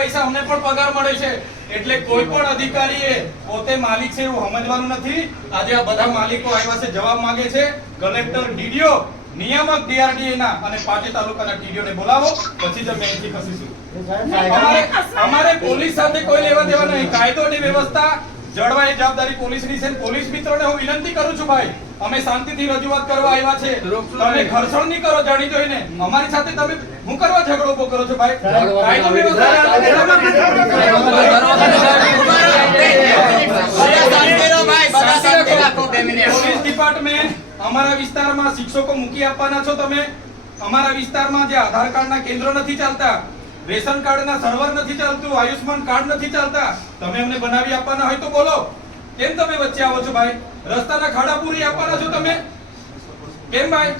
પૈસા અમને પણ પગાર મળે છે એટલે કોઈ પણ અધિકારીએ પોતે માલિક છે એવું સમજવાનું નથી આજે આ બધા માલિકો આવ્યા છે જવાબ માંગે છે કલેક્ટર ડીડીઓ નિયામક ડીઆરડીએ ના અને પાટી તાલુકાના ટીડીઓ ને બોલાવો પછી જ અમે ખસીશું અમારે પોલીસ સાથે કોઈ લેવા દેવા નહીં ની વ્યવસ્થા જળવાય જવાબદારી પોલીસની છે પોલીસ મિત્રોને હું વિનંતી કરું છું ભાઈ અમે શાંતિથી રજૂઆત કરવા આવ્યા છે તમે ઘર્ષણ નહીં કરો જાણી જોઈને અમારી સાથે તમે હું કરવા ઝઘડો ઉભો કરો છો ભાઈ પોલીસ ડિપાર્ટમેન્ટ અમારા વિસ્તારમાં શિક્ષકો મૂકી આપવાના છો તમે અમારા વિસ્તારમાં જે આધાર કાર્ડના કેન્દ્રો નથી ચાલતા રેશન કાર્ડ ના સર્વર નથી ચાલતું આયુષ્માન કાર્ડ નથી ચાલતા તમે અમને બનાવી આપવાના હોય તો બોલો કેમ તમે વચ્ચે આવો છો ભાઈ રસ્તાના ખાડા પૂરી આપવાના છો તમે કેમ ભાઈ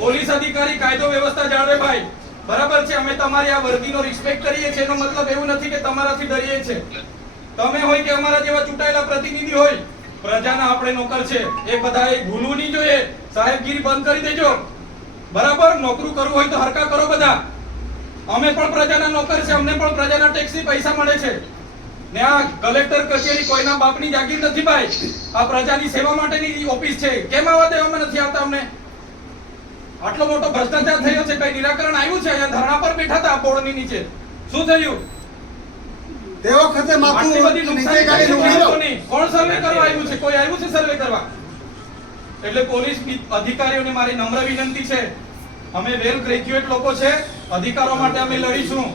પોલીસ અધિકારી કાયદો વ્યવસ્થા જાળવે ભાઈ બરાબર છે અમે તમારી આ વર્દીનો રિસ્પેક્ટ કરીએ છીએ એનો મતલબ એવું નથી કે તમારાથી ડરીએ છે તમે હોય કે અમારા જેવા ચૂંટાયેલા પ્રતિનિધિ હોય પ્રજાના આપણે નોકર છે એ બધા એ ભૂલવું નહીં જોઈએ સાહેબગીરી બંધ કરી દેજો બરાબર નોકરું કરવું હોય તો હરકા કરો બધા અમે પણ પ્રજાના નોકર છે અમને પણ પ્રજાના ટેક્સી પૈસા મળે છે ને આ કલેક્ટર કચેરી કોઈના બાપની જાગીર નથી ભાઈ આ પ્રજાની સેવા માટેની ઓફિસ છે કેમ આવવા દેવામાં નથી આવતા અમને આટલો મોટો ભ્રષ્ટાચાર થયો છે કઈ નિરાકરણ આવ્યું છે અહીંયા ધરણા પર બેઠા હતા બોર્ડની નીચે શું થયું તે વખતે માથું નીચે ગાડી નુકડી કોણ સર્વે કરવા આવ્યું છે કોઈ આવ્યું છે સર્વે કરવા એટલે પોલીસ અધિકારીઓને મારી નમ્ર વિનંતી છે અમે વેલ ગ્રેજ્યુએટ લોકો છે અધિકારો માટે અમે લડીશું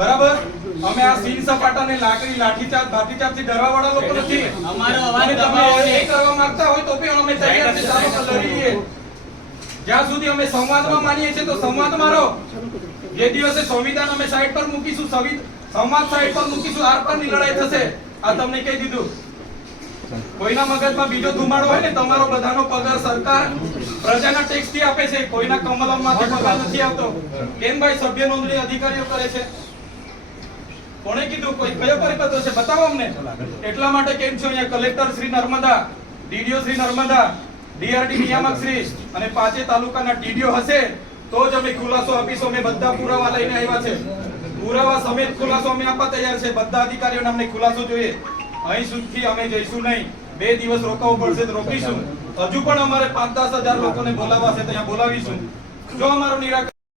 બરાબર અમે આ સીન સપાટાને લાકડી લાઠીચાર્જ ભાતીચાર્જથી ડરવા વાળા લોકો નથી અમારો અવાજ તમે એ કરવા માંગતા હોય તો પણ અમે તૈયાર છે સામે લડીએ જ્યાં સુધી અમે સંવાદમાં માનીએ છીએ તો સંવાદ મારો જે દિવસે સંવિધાન અમે સાઈડ પર મૂકીશું સંવાદ સાઈડ પર મૂકીશું આર પરની લડાઈ થશે આ તમને કહી દીધું કોઈના મગજમાં બીજો ધુમાડો હોય ને તમારો બધાનો પગાર સરકાર પ્રજાના ટેક્સ થી આપે છે કોઈના કમલમમાંથી પગાર નથી આવતો કેમ ભાઈ સભ્ય નોંધણી અધિકારીઓ કરે છે કોણે કીધું કોઈ કયો પરિપત્ર છે બતાવો અમને એટલા માટે કેમ છો અહીંયા collector Shri Narmada DDO Shri Narmada DRD નિયામક શ્રી અને પાંચે તાલુકાના ટીડીઓ હશે તો જ અમે ખુલાસો આપીશું અમે બધા પુરાવા લઈને આવ્યા છે પુરાવા સમેત ખુલાસો અમે આપવા તૈયાર છે બધા અધિકારીઓને અમને ખુલાસો જોઈએ અહીં સુધી અમે જઈશું નહીં બે દિવસ રોકાવું પડશે તો રોકીશું હજુ પણ અમારે પાંચ દસ હજાર લોકોને બોલાવવા છે ત્યાં બોલાવીશું જો અમારો નિરાકરણ